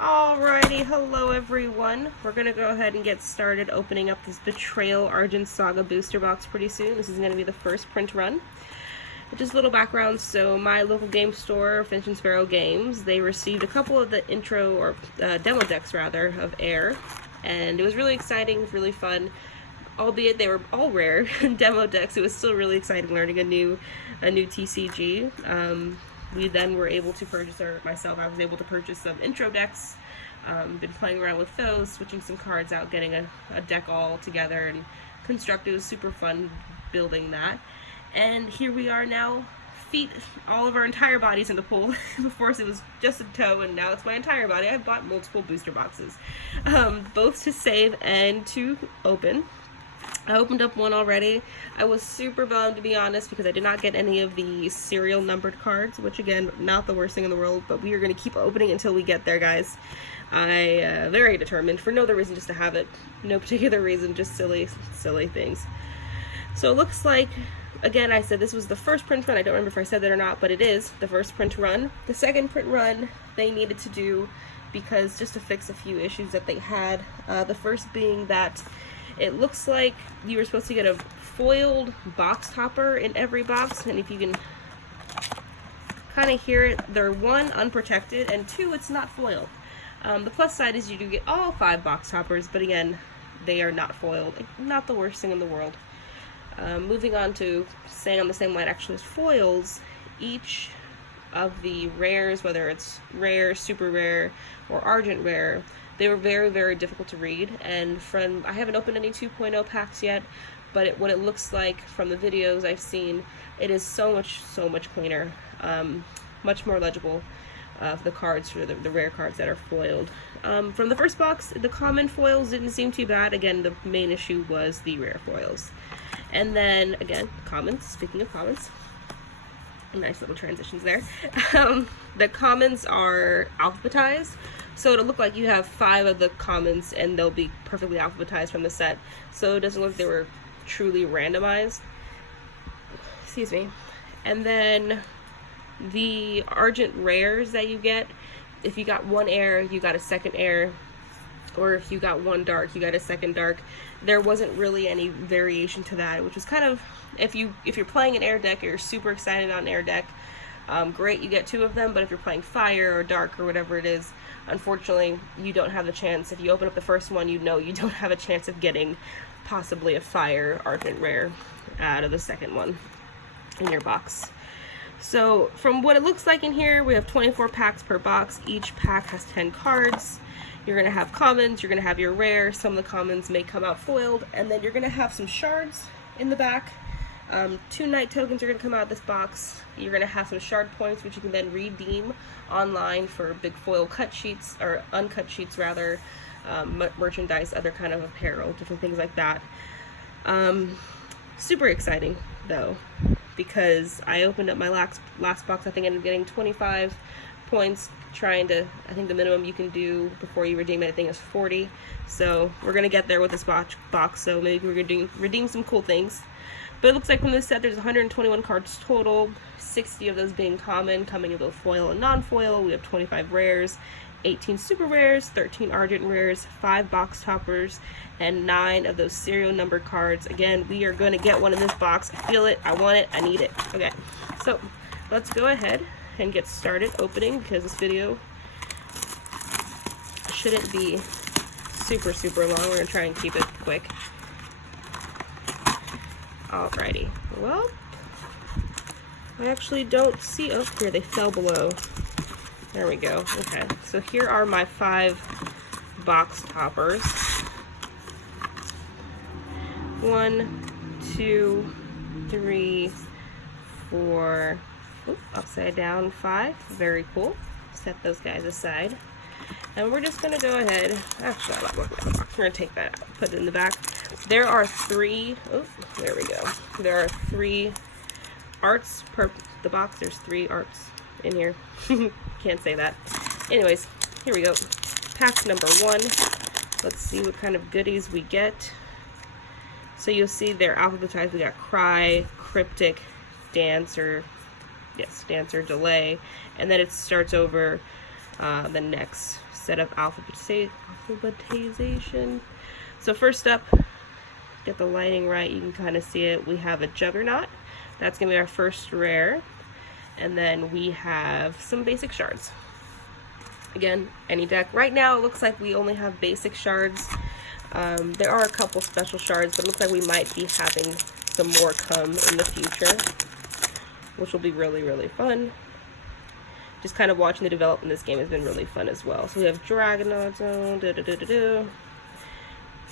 Alrighty, hello everyone. We're gonna go ahead and get started opening up this Betrayal Argent Saga booster box pretty soon. This is gonna be the first print run. Just a little background, so my local game store, Finch and Sparrow Games, they received a couple of the intro, or demo decks rather, of Air, and it was really exciting, really fun. Albeit they were all rare demo decks, it was still really exciting learning a new TCG. We then were able to purchase, or myself, I was able to purchase some intro decks. Been playing around with those, switching some cards out, getting a deck all together and constructed. It was super fun building that. And here we are now, feet, all of our entire bodies in the pool. Before it was just a toe, and now it's my entire body. I've bought multiple booster boxes, both to save and to open. I opened up one already. I was super bummed, to be honest, because I did not get any of the serial numbered cards, which again, not the worst thing in the world, but we are going to keep opening until we get there, guys. I very determined, for no other reason, just to have it. No particular reason, just silly things. So it looks like, again, I said this was the first print run. I don't remember if I said that or not, but it is the first print run. The second print run they needed to do because just to fix a few issues that they had. The first being that it looks like you were supposed to get a foiled box topper in every box, and if you can kind of hear it, they're one, unprotected, and two, it's not foiled. The plus side is you do get all 5 box toppers, but again, they are not foiled. Not the worst thing in the world. Moving on to staying on the same line actually as foils, each of the rares, whether it's rare, super rare, or argent rare, they were very difficult to read, and I haven't opened any 2.0 packs yet, but what it looks like from the videos I've seen, it is so much cleaner, much more legible, the cards for the rare cards that are foiled. From the first box, the common foils didn't seem too bad. Again, the main issue was the rare foils. And then, again, commons, speaking of commons, nice little transitions there. The commons are alphabetized, so it'll look like you have 5 of the commons and they'll be perfectly alphabetized from the set, so it doesn't look like they were truly randomized. Excuse me. And then the argent rares that you get, if you got 1 air, you got a second air, or if you got 1 dark, you got a second dark. There wasn't really any variation to that, which was kind of, if you're playing an air deck, you're super excited on an air deck, great, you get 2 of them. But if you're playing fire or dark or whatever it is, unfortunately, you don't have the chance. If you open up the first one, you know you don't have a chance of getting possibly a fire argent rare out of the second one in your box. So from what it looks like in here, we have 24 packs per box. Each pack has 10 cards. You're going to have commons, you're going to have your rare, some of the commons may come out foiled, and then you're going to have some shards in the back. 2 night tokens are going to come out of this box. You're going to have some shard points, which you can then redeem online for big foil cut sheets, or uncut sheets rather, merchandise, other kind of apparel, different things like that. Super exciting though, because I opened up my last box. I think I ended up getting 25 points, trying to, I think the minimum you can do before you redeem anything is 40, so we're gonna get there with this box, so maybe we're gonna redeem some cool things. But it looks like from this set there's 121 cards total, 60 of those being common, coming in both foil and non-foil. We have 25 rares, 18 super rares, 13 argent rares, 5 box toppers, and 9 of those serial numbered cards. Again, we are going to get one in this box. I feel it, I want it, I need it. Okay, so let's go ahead and get started opening, because this video shouldn't be super long. We're going to try and keep it quick. Alrighty, well, I actually don't see, oh, here they fell below. There we go. Okay, so here are my 5 box toppers. 1, 2, 3, 4, upside down 5. Very cool. Set those guys aside. And we're just going to go ahead, actually, I'm not looking at the box. We're going to take that out, put it in the back. There are 3, oh, there we go. There are 3 arts per the box. There's 3 arts in here. Can't say that. Anyways, here we go. Pack number 1. Let's see what kind of goodies we get. So you'll see they're alphabetized. We got Cry, Cryptic, Dancer, yes, Dancer, Delay, and then it starts over the next set of alphabetization. So first up, get the lighting right, you can kind of see it. We have a Juggernaut. That's going to be our first rare. And then we have some basic shards. Again, any deck. Right now it looks like we only have basic shards. There are a couple special shards, but it looks like we might be having some more come in the future, which will be really, really fun. Just kind of watching the development of this game has been really fun as well. So we have Dragonaut Zone,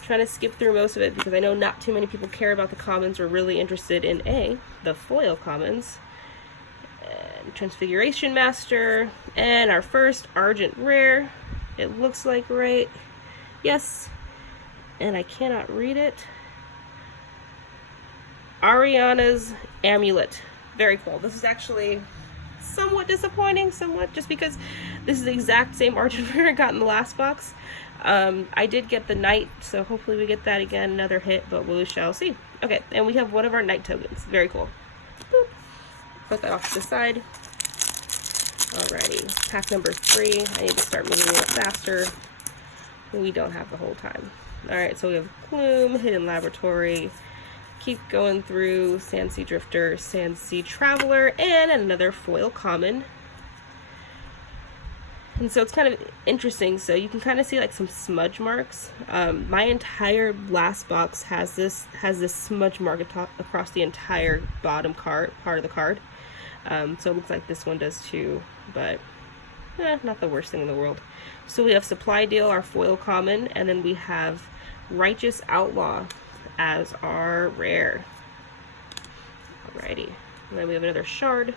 Trying to skip through most of it because I know not too many people care about the commons. We're really interested in the foil commons. And Transfiguration Master, and our first Argent Rare. It looks like, right? Yes. And I cannot read it. Ariana's Amulet. Very cool. This is actually somewhat disappointing, just because this is the exact same Argent Rare I got in the last box. I did get the Knight, so hopefully we get that again, another hit, but we shall see. Okay, and we have one of our Knight tokens. Very cool. Boop. Put that off to the side. Alrighty, pack number 3. I need to start moving a little faster. We don't have the whole time. Alright, so we have Gloom, Hidden Laboratory, keep going through, Sandsea Drifter, Sandsea Traveler, and another foil common. And so it's kind of interesting, so you can kind of see like some smudge marks. My entire last box has this smudge mark across the entire bottom part of the card. So it looks like this one does too, but not the worst thing in the world. So we have Supply Deal, our foil common, and then we have Righteous Outlaw as our rare. Alrighty, and then we have another shard,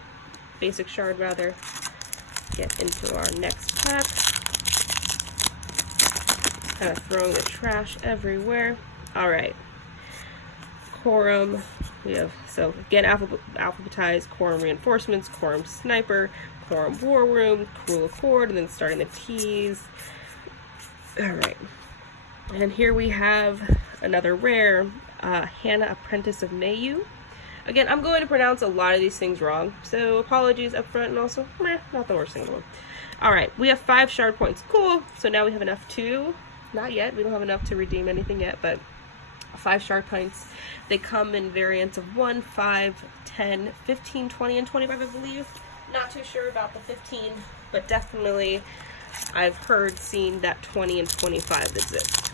basic shard rather. Get into our next pack. Kind of throwing the trash everywhere. Alright. Quorum. We have, so again, alphabetized, Quorum Reinforcements, Quorum Sniper, Quorum War Room, Cruel Accord, and then starting the T's. Alright. And here we have another rare, Hannah, Apprentice of Mayu. Again, I'm going to pronounce a lot of these things wrong, so apologies up front, and also, not the worst thing in the world. Alright, we have 5 shard points. Cool! So now we have enough to, not yet, we don't have enough to redeem anything yet, but 5 shard points. They come in variants of 1, 5, 10, 15, 20, and 25, I believe. Not too sure about the 15, but definitely I've seen that 20 and 25 exist.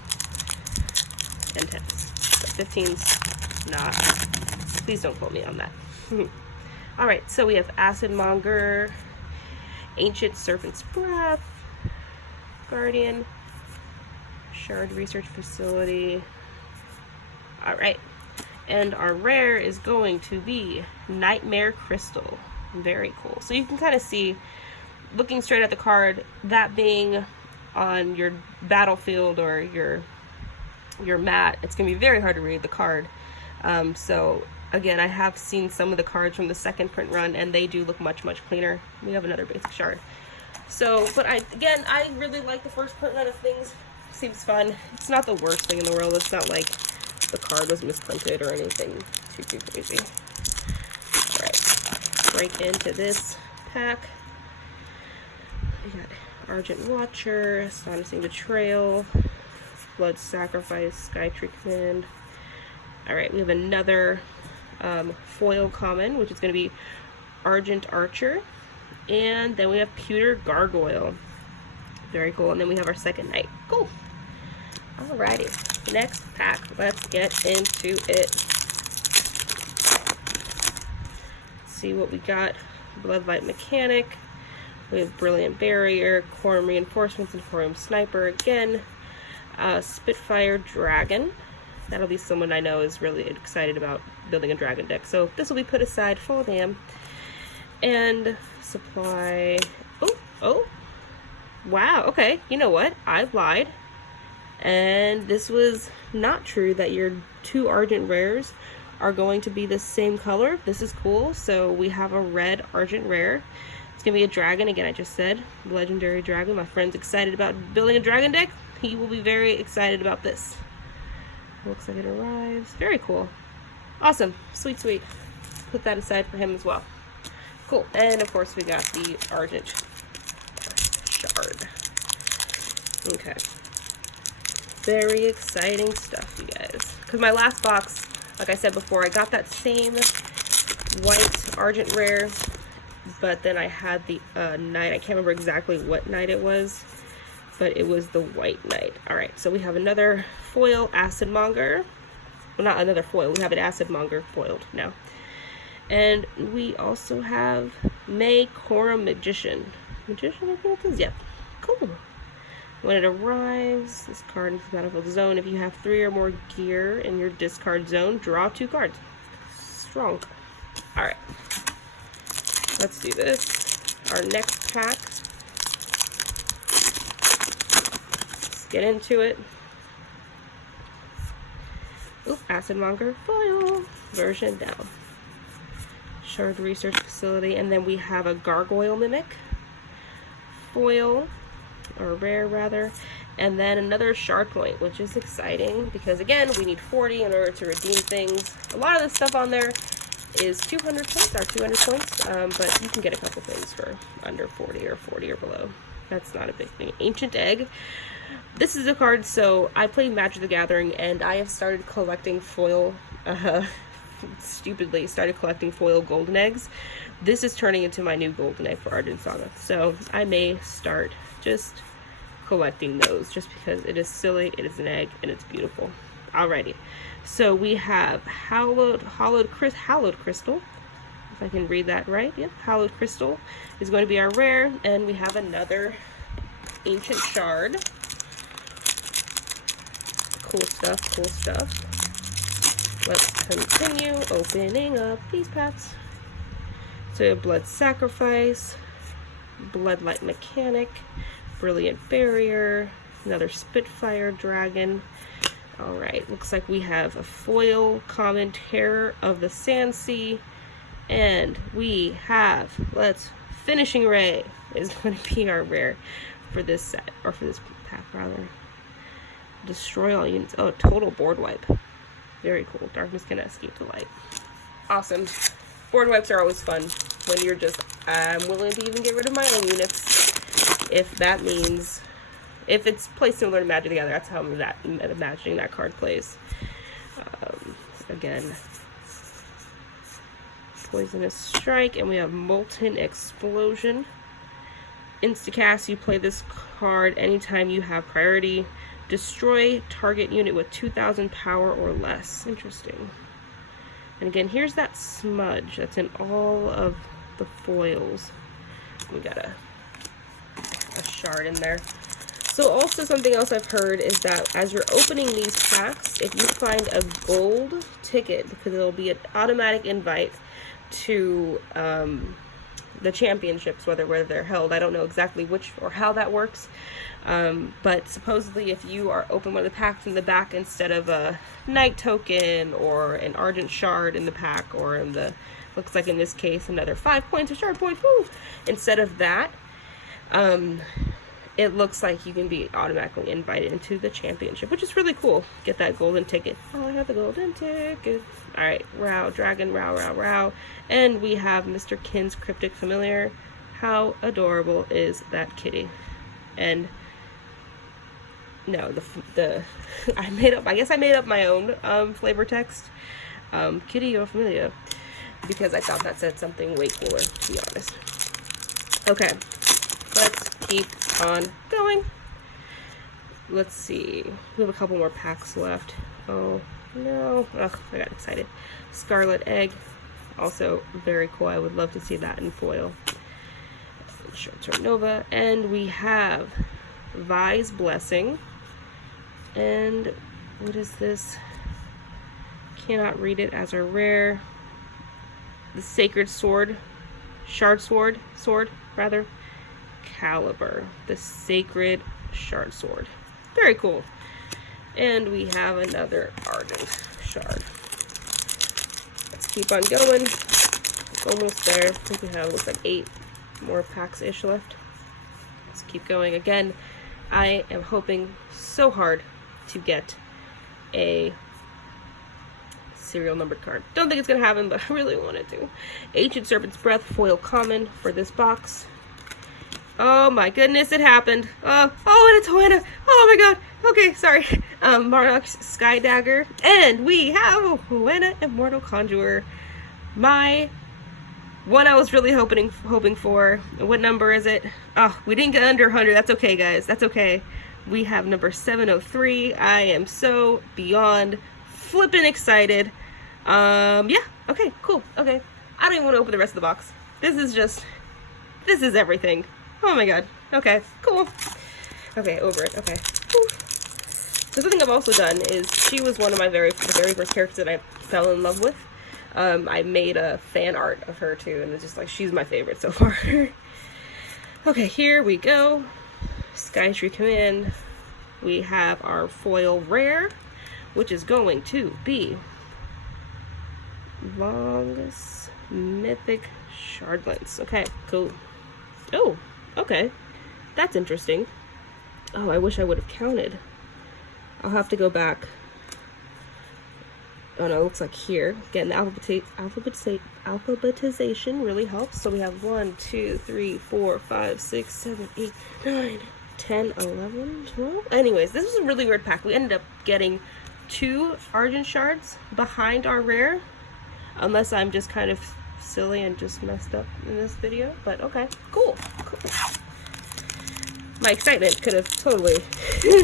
And 10s. But 15's not. Please don't quote me on that. Alright, so we have Acid Monger, Ancient Serpent's Breath, Guardian, Shard Research Facility. Alright, and our rare is going to be Nightmare Crystal. Very cool. So you can kind of see, looking straight at the card, that being on your battlefield or your mat, it's going to be very hard to read the card. So again, I have seen some of the cards from the second print run, and they do look much, much cleaner. We have another basic shard. So, but I really like the first print run of things. Seems fun. It's not the worst thing in the world. It's not like the card was misprinted or anything too crazy. Alright, break into this pack. We got Argent Watcher, Astonishing Betrayal, Blood Sacrifice, Sky Tree Command. Alright, we have another foil common, which is going to be Argent Archer, and then we have Pewter Gargoyle. Very cool. And then we have our second Knight. Cool. Alrighty, next pack. Let's get into it. See what we got. Bloodlight Mechanic. We have Brilliant Barrier, Quorum Reinforcements, and Quorum Sniper again. Spitfire Dragon. That'll be someone I know is really excited about building a dragon deck. So this will be put aside for them. And supply. Oh. Wow, okay. You know what? I lied. And this was not true that your 2 Argent Rares are going to be the same color. This is cool. So we have a red Argent Rare. It's going to be a dragon. Again, I just said. Legendary Dragon. My friend's excited about building a dragon deck. He will be very excited about this. Looks like it arrives. Very cool. Awesome. Sweet, sweet. Put that aside for him as well. Cool. And of course we got the Argent shard. Okay. Very exciting stuff, you guys. Because my last box, like I said before, I got that same white Argent Rare, but then I had the Knight. I can't remember exactly what Knight it was, but it was the white Knight. Alright, so we have another foil Acid Monger. Well, not another foil. We have an Acid Monger foiled now. And we also have May Cora Magician. Magician, I think it is? Yep. Cool. When it arrives, this card is battlefield zone. If you have 3 or more gear in your discard zone, draw 2 cards. Strong. Alright. Let's do this. Our next pack. Let's get into it. Oop, Acid Monger foil. Version down. Shard Research Facility. And then we have a Gargoyle Mimic foil. Or rare rather, and then another shard point, which is exciting because again we need 40 in order to redeem things. A lot of the stuff on there is 200 points or 200 points, but you can get a couple things for under 40 or 40 or below. That's not a big thing. Ancient Egg. This is a card, so I play Magic the Gathering and I have started collecting foil, stupidly started collecting foil golden eggs. This is turning into my new golden egg for Argent Saga, so I may start just collecting those just because it is silly, it is an egg, and it's beautiful. Alrighty, so we have Hallowed Crystal, if I can read that right. Yep, Hallowed Crystal is going to be our rare, and we have another Ancient Shard. Cool stuff, cool stuff. Let's continue opening up these packs. So we have Blood Sacrifice, Bloodlight Mechanic, Brilliant Barrier, another Spitfire Dragon. Alright, looks like we have a foil common Terror of the Sandsea, and we have, Finishing Ray is going to be our rare for this set, or for this pack rather. Destroy all units. Oh, total board wipe. Very cool. Darkness can escape to light. Awesome. Board wipes are always fun when you're just, I'm willing to even get rid of my own units. If that means, if it's played similar to Magic the Gathering, that's how I'm imagining that card plays. Again, Poisonous Strike, and we have Molten Explosion. Instacast, you play this card anytime you have priority. Destroy target unit with 2,000 power or less. Interesting. And again, here's that smudge that's in all of the foils. We got a shard in there. So also something else I've heard is that as you're opening these packs, if you find a gold ticket, because it'll be an automatic invite to the championships, whether they're held. I don't know exactly which or how that works. But supposedly if you are open one of the packs in the back instead of a Knight token or an Argent Shard in the pack, or in the, looks like in this case, another 5 points or shard points, woo! Instead of that, it looks like you can be automatically invited into the championship, which is really cool. Get that golden ticket. Oh, I have the golden ticket. Alright, Row, Dragon, Row. And we have Mr. Kin's Cryptic Familiar. How adorable is that kitty? And no, I guess I made up my own flavor text. Kitty or Familia, because I thought that said something way cooler, to be honest. Okay, let's keep on going. Let's see. We have a couple more packs left. Oh, no. Ugh, I got excited. Scarlet Egg. Also very cool. I would love to see that in foil. Short-term Nova. And we have Vi's Blessing. And what is this? Cannot read it as a rare. The Sacred Sword. Shard Sword. Caliber. The Sacred Shard Sword. Very cool. And we have another Argent Shard. Let's keep on going. Almost there. I think we have, looks like 8 more packs-ish left. Let's keep going. Again, I am hoping so hard to get a serial numbered card. Don't think it's going to happen, but I really wanted to. Ancient Serpent's Breath, foil common for this box. Oh my goodness, it happened. Oh, and it's Hoenna. Oh my god. Okay, sorry. Marnock's Sky Dagger. And we have Hoenna, Immortal Conjurer. My one I was really hoping for. What number is it? Oh, we didn't get under 100. That's okay, guys. That's okay. We have number 703. I am so beyond flippin' excited. Yeah. Okay, cool. Okay. I don't even want to open the rest of the box. This is everything. Oh my god. Okay, cool. Okay, over it. Okay. Whew. The thing I've also done is she was one of my very first characters that I fell in love with. I made a fan art of her too, and it's just like, she's my favorite so far. Okay, here we go. Sky Tree Command. We have our foil rare, which is going to be Longest Mythic Shardlands. Okay, cool. Oh, okay. That's interesting. Oh, I wish I would have counted. I'll have to go back. Oh no, it looks like here. Getting alphabetization really helps. So we have 1, 2, 3, 4, 5, 6, 7, 8, 9, 10, 11, 12. Anyways, this was a really weird pack. We ended up getting 2 Argent Shards behind our rare. Unless I'm just kind of silly and just messed up in this video. But okay, cool. My excitement could have totally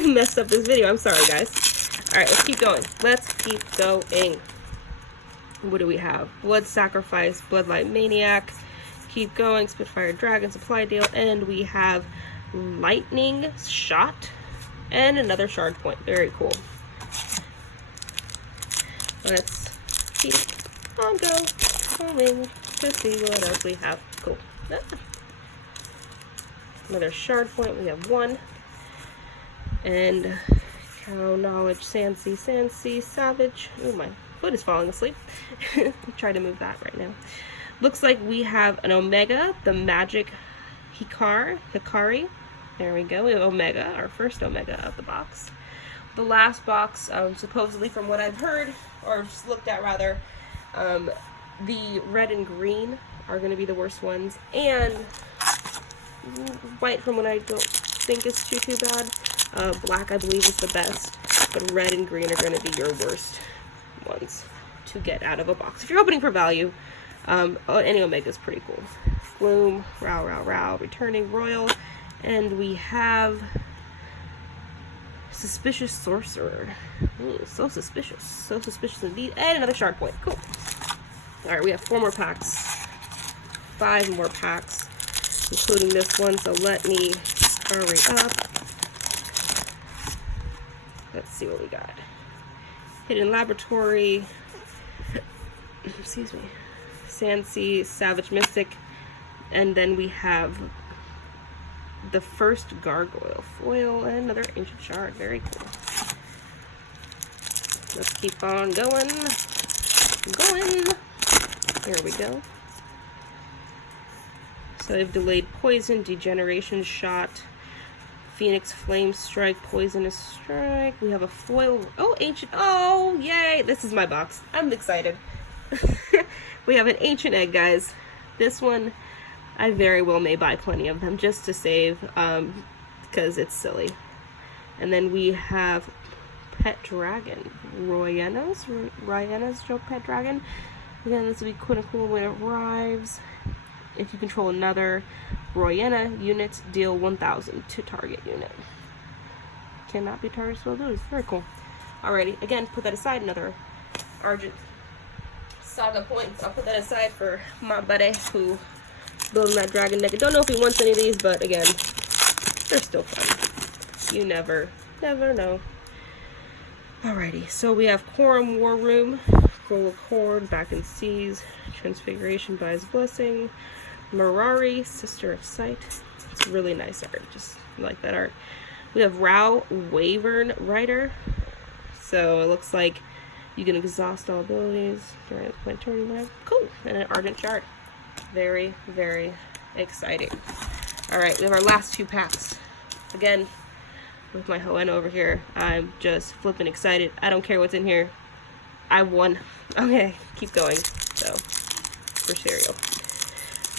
messed up this video. I'm sorry, guys. Alright, let's keep going. Let's keep going. What do we have? Blood Sacrifice, Bloodlight Maniac. Keep going. Spitfire Dragon, Supply Deal. And we have Lightning Shot. And another Shard Point. Very cool. Let's keep on going to see what else we have. Cool. Another Shard Point. We have 1. And Cow Knowledge, Sansy, Savage. Oh, my foot is falling asleep. Try to move that right now. Looks like we have an Omega, the Magic Hikari. There we go. We have Omega, our first Omega of the box. The last box, supposedly from what I've heard, or just looked at rather, the red and green are going to be the worst ones. And white, from what I don't think is too bad. Black, I believe, is the best, but red and green are going to be your worst ones to get out of a box. If you're opening for value, any Omega is pretty cool. Gloom, Row, Returning Royal, and we have Suspicious Sorcerer. Ooh, so suspicious indeed, and another Shard Point. Cool. Alright, we have 4 more packs, 5 more packs, including this one, so let me hurry up. Let's see what we got. Hidden Laboratory, excuse me, Sansy, Savage Mystic, and then we have the first Gargoyle foil and another Ancient Shard. Very cool. Let's keep on going. Here we go. So they've delayed Poison, Degeneration Shot, Phoenix Flame Strike, Poisonous Strike. We have a foil. Oh, Ancient. Oh, yay. This is my box. I'm excited. We have an Ancient Egg, guys. This one, I very well may buy plenty of them just to save, because it's silly. And then we have Pet Dragon. Royena's Pet Dragon. Again, this will be quite cool when it arrives. If you control another Royena unit, deal 1,000 to target unit. Cannot be targeted with those. Very cool. Alrighty, again, put that aside. Another Argent Saga points. I'll put that aside for my buddy who building that dragon deck. I don't know if he wants any of these, but again, they're still fun. You never know. Alrighty, so we have Quorum War Room, Scroll of Horde, Back in Seas, Transfiguration by His Blessing, Mirari, Sister of Sight. It's really nice art, just like that art. We have Rao, Wyvern Rider. So it looks like you can exhaust all abilities during my turn. Cool, and an Argent Shard. Very, very exciting. Alright, we have our last 2 packs. Again, with my Hoenna over here, I'm just flipping excited. I don't care what's in here. I won. Okay, keep going. So, for cereal.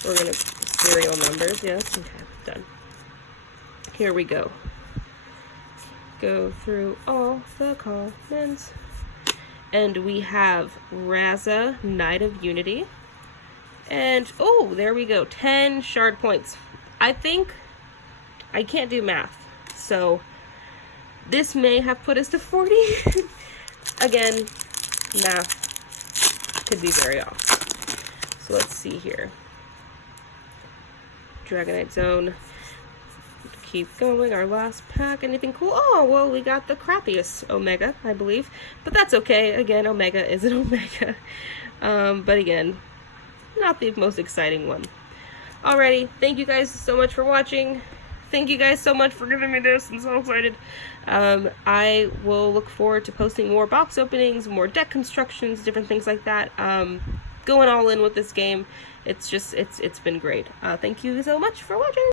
We're gonna cereal numbers, yes. Okay, done. here we go. Go through all the comments. And we have Raza, Knight of Unity. And, oh, there we go. 10 shard points. I think I can't do math, so this may have put us to 40. Again, math could be very off. So let's see here. Dragonite Zone. Keep going. Our last pack. Anything cool? Oh, well, we got the crappiest Omega, I believe. But that's okay. Again, Omega is an Omega. But again, not the most exciting one. Alrighty, thank you guys so much for watching. Thank you guys so much for giving me this. I'm so excited. I will look forward to posting more box openings, more deck constructions, different things like that. Going all in with this game. It's been great. Thank you so much for watching.